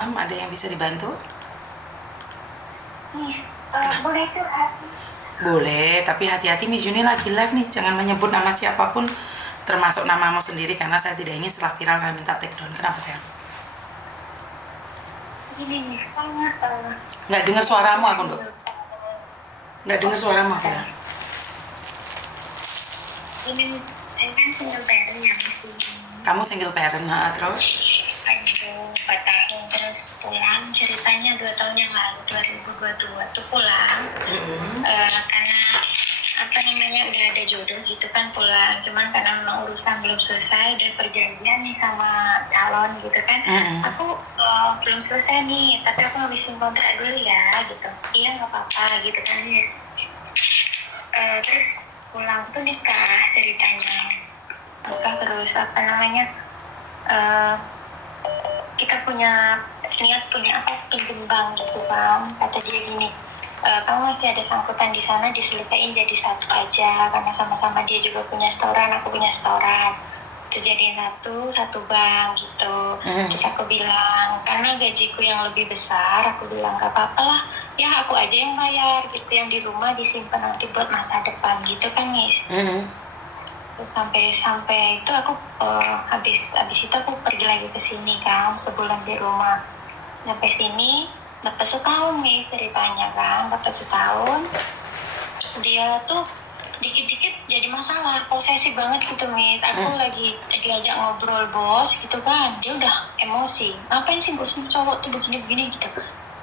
Ada yang bisa dibantu? Boleh curhat? Boleh, tapi hati-hati Miss Juni lagi live nih. Jangan menyebut nama siapapun, termasuk namamu sendiri, karena saya tidak ingin setelah viral kalian minta take down. Kenapa sayang? Gini nih, kan Nggak dengar suaramu aku, Dok. Nggak dengar suaramu aku ya. ini kan single parent ya masih Kamu single parent, nah, terus? 4 tahun terus pulang ceritanya 2 tahun yang lalu 2022 tuh pulang karena apa namanya udah ada jodoh gitu kan pulang, cuman karena memang urusan belum selesai dan perjanjian nih sama calon gitu kan. Aku belum selesai nih tapi aku habisin kontrak dulu ya gitu. Iya nggak apa-apa gitu kan ya. Terus pulang tuh nikah ceritanya, nikah terus apa namanya kita punya niat punya pinjem bank gitu kan. Kata dia gini, kamu masih ada sangkutan di sana diselesaikan jadi satu aja karena sama-sama dia juga punya setoran, aku punya setoran, terus jadiin satu bank gitu. Terus aku bilang karena gajiku yang lebih besar, aku bilang gak apa-apa lah ya, aku aja yang bayar gitu, yang di rumah disimpan nanti buat masa depan gitu kan Miss. Terus sampai itu aku habis itu aku pergi lagi ke sini kan, sebulan di rumah. Sampai sini dapat setahun nih ceritanya kan, dapat setahun. Dia tuh dikit-dikit jadi masalah, posesif banget gitu Miss. Aku lagi diajak ngobrol bos gitu kan, dia udah emosi. Ngapain sih bos cowok tuh begini-begini gitu.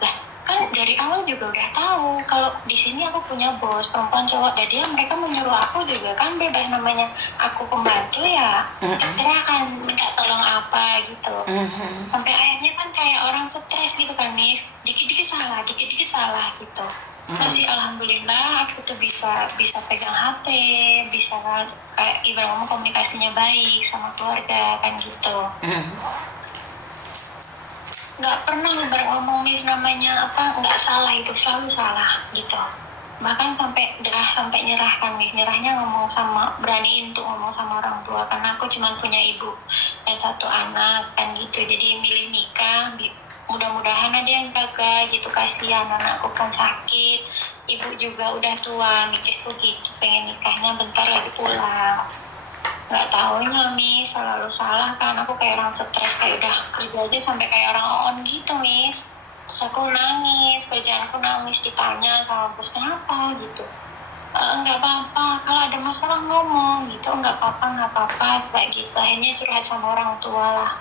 Lah kan dari awal juga udah tahu kalau di sini aku punya bos perempuan cowok, dan dia mereka menyuruh aku juga kan, bebas namanya aku pembantu ya, silahkan minta tolong apa gitu. Sampai akhirnya kan kayak orang stres gitu kan nih, dikit-dikit salah gitu. Masih alhamdulillah aku tuh bisa pegang HP, bisa kayak ibarat ngomong komunikasinya baik sama keluarga kan gitu. Nggak pernah ngomong nih namanya apa nggak salah, itu selalu salah gitu. Bahkan sampai nyerahkan nih, nyerahnya ngomong sama, beraniin untuk ngomong sama orang tua karena aku cuma punya ibu dan 1 anak kan gitu. Jadi milih nikah, mudah-mudahan ada yang jaga gitu, kasihan anakku kan sakit, ibu juga udah tua, mikirku gitu, pengen nikahnya bentar lagi pulang. Nggak taunya Miss, selalu salah kan. Aku kayak orang stres, kayak udah kerja aja sampai kayak orang on gitu Miss. Terus aku nangis, kerjaanku nangis, ditanya sama bos kenapa gitu. Nggak apa-apa, kalau ada masalah ngomong gitu, nggak apa-apa kayak gitu. Akhirnya curhat sama orang tua lah.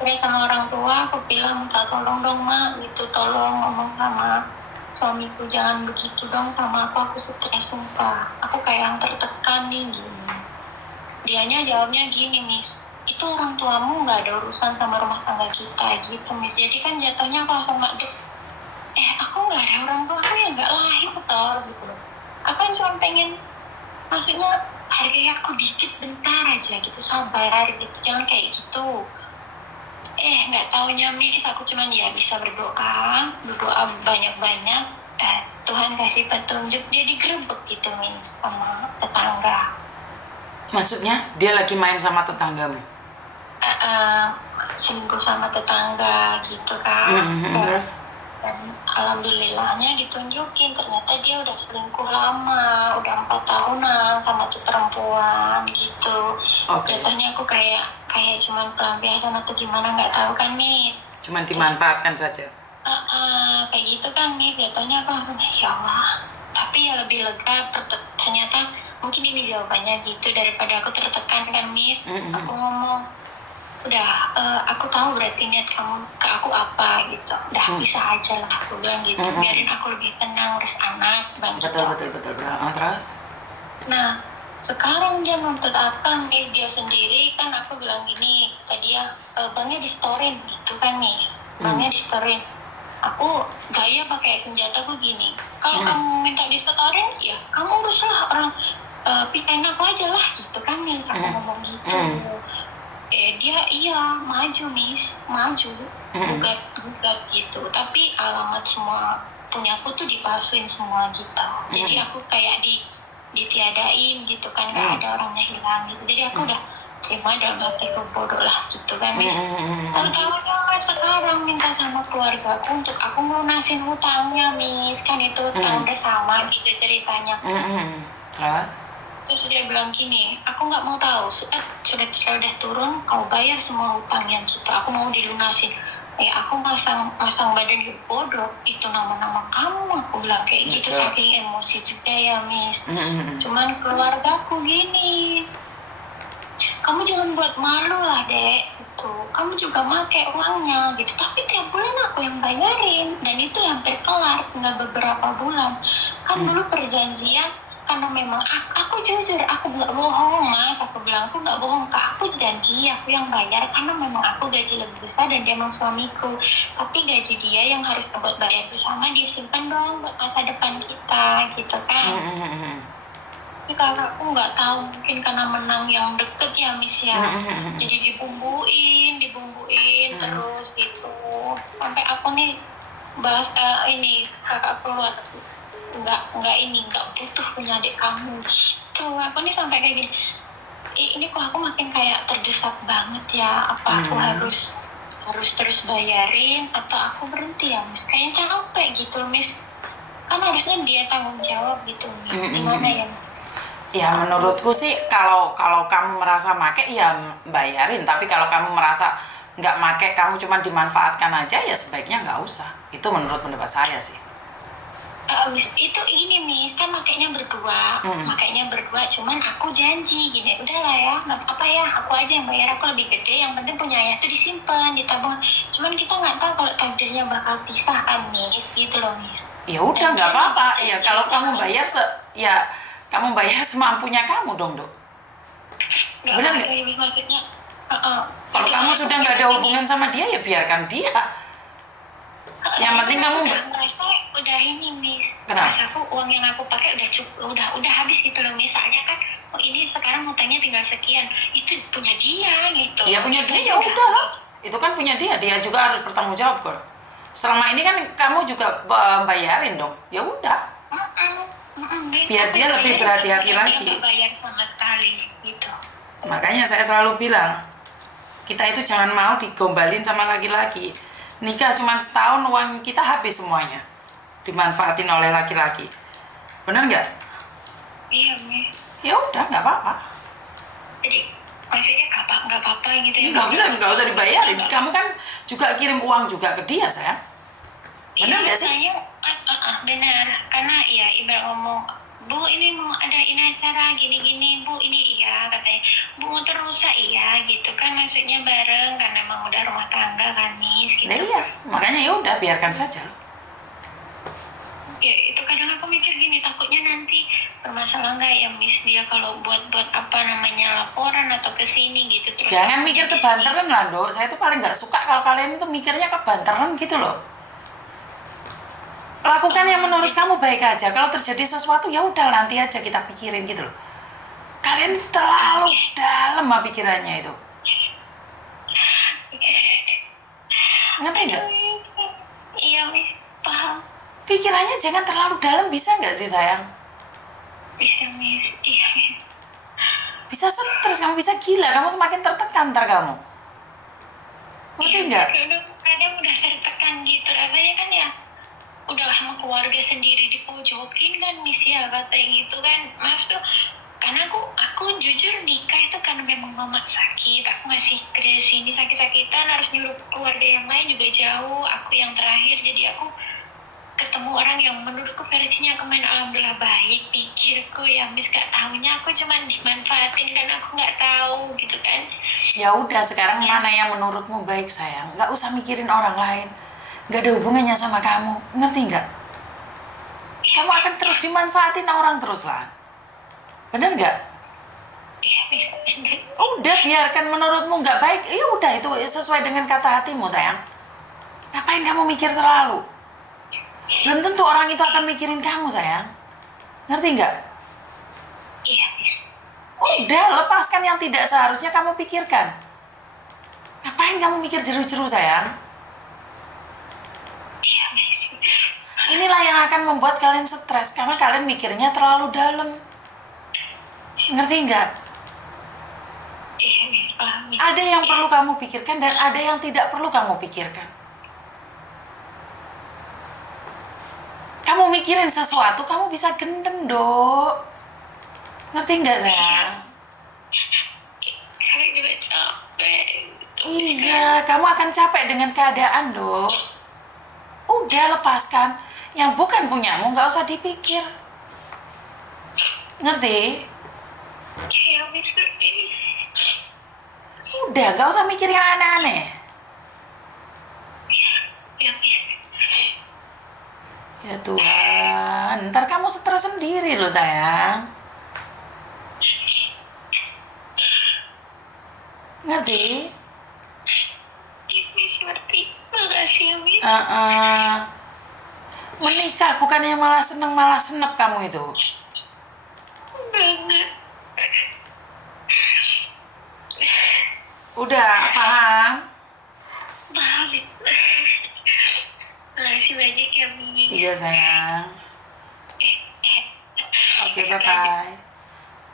Curhat sama orang tua, aku bilang minta tolong dong mak gitu, tolong ngomong sama suamiku jangan begitu dong sama aku stres sumpah. Aku kayak yang tertekan nih gini. Dianya jawabnya gini Miss, itu orang tuamu nggak ada urusan sama rumah tangga kita gitu Miss. Jadi kan jatuhnya aku langsung makduk, aku nggak ada orang tua, aku yang nggak lahir betul gitu loh. Aku kan cuma pengen, maksudnya hargai aku dikit bentar aja gitu, sabar gitu, jangan kayak gitu. Nggak taunya Miss, aku cuman ya bisa berdoa banyak-banyak, Tuhan kasih petunjuk, dia digerebek gitu Miss sama tetangga. Maksudnya dia lagi main sama tetanggamu? Selingkuh sama tetangga gitu kan. Dan alhamdulillahnya ditunjukin ternyata dia udah selingkuh lama, udah 4 tahunan sama tuh perempuan gitu. Jatuhnya aku kayak cuman pelampiasan atau gimana nggak tahu kan nih. Cuman dimanfaatkan saja. Kayak gitu kan nih, jatuhnya aku langsung ya Allah. Tapi ya lebih lega, ternyata mungkin ini jawabannya gitu, daripada aku tertekan kan Miss. Aku ngomong udah, aku tahu berarti niat kamu ke aku apa gitu, udah bisa aja lah aku bilang gitu. Biarin aku lebih tenang urus anak bang. Betul. Terus nah sekarang dia menuntut akan nih, dia sendiri kan. Aku bilang gini tadi ya, banknya di storein gitu kan Miss, banknya di storein. Aku gaya pakai senjata aku gini, kalau kamu minta di storein ya kamu uruslah orang, pikain aku aja lah gitu kan Miss. Aku ngomong gitu. Dia iya maju Miss, gugat gitu, tapi alamat semua punyaku tuh dipalsuin semua gitu. Jadi aku kayak ditiadain gitu kan, nggak ada orangnya hilang gitu. Jadi aku udah terima dalam hatiku bodoh lah gitu kan Miss. Tahu-tahu sekarang minta sama keluargaku untuk aku melunasin hutangnya Miss, kan itu utang udah sama gitu ceritanya. Terus dia bilang gini, aku nggak mau tahu, sudah udah turun, kau bayar semua hutangnya gitu, aku mau dilunasin. Aku masang badan di bodoh, itu nama-nama kamu, aku bilang kayak gitu, saking emosi juga ya Miss. Cuman keluargaku gini, kamu jangan buat malu lah dek, gitu. Kamu juga pakai uangnya gitu, tapi tiap bulan aku yang bayarin, dan itu hampir kelar, tinggal beberapa bulan. Kan dulu perjanjian, karena memang aku jujur, aku nggak bohong Mas, aku bilang aku nggak bohong Kak, aku janji aku yang bayar karena memang aku gaji lebih besar dan dia memang suamiku, tapi gaji dia yang harus buat bayar bersama dia simpan dong buat masa depan kita gitu kan. Tapi kakakku nggak tahu, mungkin karena menang yang deket ya Miss ya, jadi dibumbuin terus gitu, sampai aku nih bahas ini kakak keluar, nggak butuh punya adik kamu tuh. Aku nih sampai kayak gini, ini kok aku makin kayak terdesak banget ya, apa aku harus terus bayarin atau aku berhenti ya Miss, kayaknya capek gitu Miss, kan harusnya dia tanggung jawab gitu Miss. Gimana ya Miss? Ya menurutku sih kalau kamu merasa make ya bayarin, tapi kalau kamu merasa nggak make, kamu cuma dimanfaatkan aja, ya sebaiknya nggak usah. Itu menurut pendapat saya sih. Itu ini Miss, kan makanya berdua, cuman aku janji gini, udahlah ya, nggak apa-apa ya, aku aja yang bayar, aku lebih gede, yang penting punya ayah tuh disimpan, ditabung. Cuman kita nggak tahu kalau takdirnya bakal pisah kan Miss, gitu loh Miss. Ya udah nggak apa-apa, ya kalau kamu bayar ya kamu bayar semampunya kamu dong Dok. Benar nggak? Maksudnya kalau kamu sudah nggak ada hubungan sama dia, ya biarkan dia. Yang penting kamu merasa udah ini Miss. Kenapa? Aku uang yang aku pakai udah cukup, udah habis gitu loh misalnya kan, ini sekarang hutangnya tinggal sekian, itu punya dia gitu. Iya punya dia, ya udah lah, itu kan punya dia juga harus bertanggung jawab kok. Selama ini kan kamu juga bayarin dong, ya udah. Biar dia lebih berhati-hati lagi. Dia bayar sama sekali gitu. Makanya saya selalu bilang, kita itu jangan mau digombalin sama laki-laki. Nikah cuma setahun, uang kita habis semuanya, dimanfaatin oleh laki-laki. Benar nggak? Iya Mi. Ya udah, nggak apa-apa. Jadi maksudnya nggak apa-apa gitu ya? Nggak usah dibayarin. Kamu kan juga kirim uang juga ke dia sayang. Benar nggak sih? Benar, karena ya ibarat ngomong, Bu ini mau adain acara gini-gini Bu, ini iya katanya, Bu motor rusak iya gitu kan, maksudnya bareng karena emang udah rumah tangga kan Miss gitu. Nah iya, makanya ya udah biarkan saja loh. Ya itu kadang aku mikir gini, takutnya nanti bermasalah nggak ya Miss dia kalau buat apa namanya laporan atau kesini gitu. Terus jangan mikir kebanteran lah Dok, saya tuh paling nggak suka kalau kalian itu mikirnya kebanteran gitu loh. Lakukan yang menurut kamu baik aja. Kalau terjadi sesuatu ya udah nanti aja kita pikirin gitu loh. Kalian itu terlalu dalam pikirannya itu. Ngerti nggak? Iya Miss, paham. Pikirannya jangan terlalu dalam, bisa nggak sih sayang? Bisa Miss, iya Miss. Bisa stres, kamu bisa gila, kamu semakin tertekan ntar kamu. Ngerti nggak? Kadang udah tertekan gitu, rasanya kan ya udah sama keluarga sendiri dipojokin kan Miss ya, katanya gitu kan Mas tuh. Karena aku jujur nikah itu karena memang mama sakit, aku masih kerja sini sakit-sakitan, harus nyuruh keluarga yang lain juga jauh, aku yang terakhir, jadi aku ketemu orang yang menurutku versinya kemarin alhamdulillah baik, pikirku ya Miss, gak taunya aku cuma dimanfaatin kan, aku gak tahu gitu kan. Ya udah sekarang mana yang menurutmu baik sayang, nggak usah mikirin orang lain, nggak ada hubungannya sama kamu, ngerti nggak? Kamu akan terus dimanfaatin orang terus lah, bener nggak? Udah biarkan menurutmu nggak baik, ya udah itu sesuai dengan kata hatimu sayang. Ngapain kamu mikir terlalu? Belum tentu orang itu akan mikirin kamu sayang, ngerti nggak? Iya. Udah lepaskan yang tidak seharusnya kamu pikirkan. Ngapain kamu mikir jeru-jeru sayang? Inilah yang akan membuat kalian stres karena kalian mikirnya terlalu dalam. Ngerti nggak? Iya. paham. Ada yang perlu kamu pikirkan dan ada yang tidak perlu kamu pikirkan. Kamu mikirin sesuatu, kamu bisa gendeng, Dok. Ngerti nggak, sayang? Saya juga capek. Iya, kamu akan capek dengan keadaan, Dok. Udah, lepaskan. Yang bukan punyamu, nggak usah dipikir. Ngerti? Ya, Miss, ngerti. Udah, nggak usah mikir yang aneh-aneh. Ya, Miss. Ya Tuhan, ntar kamu stres sendiri loh, sayang. Ngerti? Miss, ngerti. Makasih ya, Miss. Menikah bukannya malah seneng malah senep kamu itu. Banget. Udah, paham? Paham, Miss. Makasih banyak ya, Miss. Iya, sayang. Oke, bye-bye.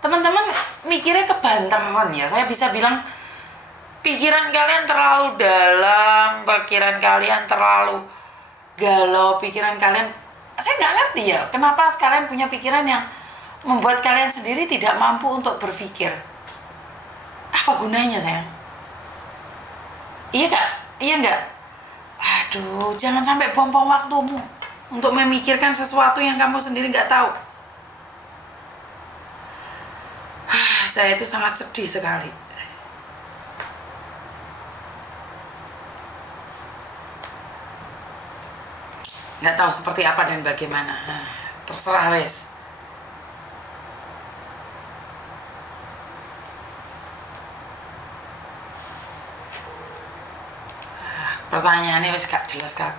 Teman-teman mikirnya kebanteran ya. Saya bisa bilang pikiran kalian terlalu dalam, pikiran kalian terlalu galau, pikiran kalian... Saya nggak ngerti ya, kenapa kalian punya pikiran yang membuat kalian sendiri tidak mampu untuk berpikir. Apa gunanya, sayang? Iya Kak? Iya nggak? Aduh, jangan sampai buang-buang waktumu untuk memikirkan sesuatu yang kamu sendiri nggak tahu. Saya itu sangat sedih sekali. Nggak tahu seperti apa dan bagaimana. Terserah wes. Pertanyaannya wes gak jelas kabeh.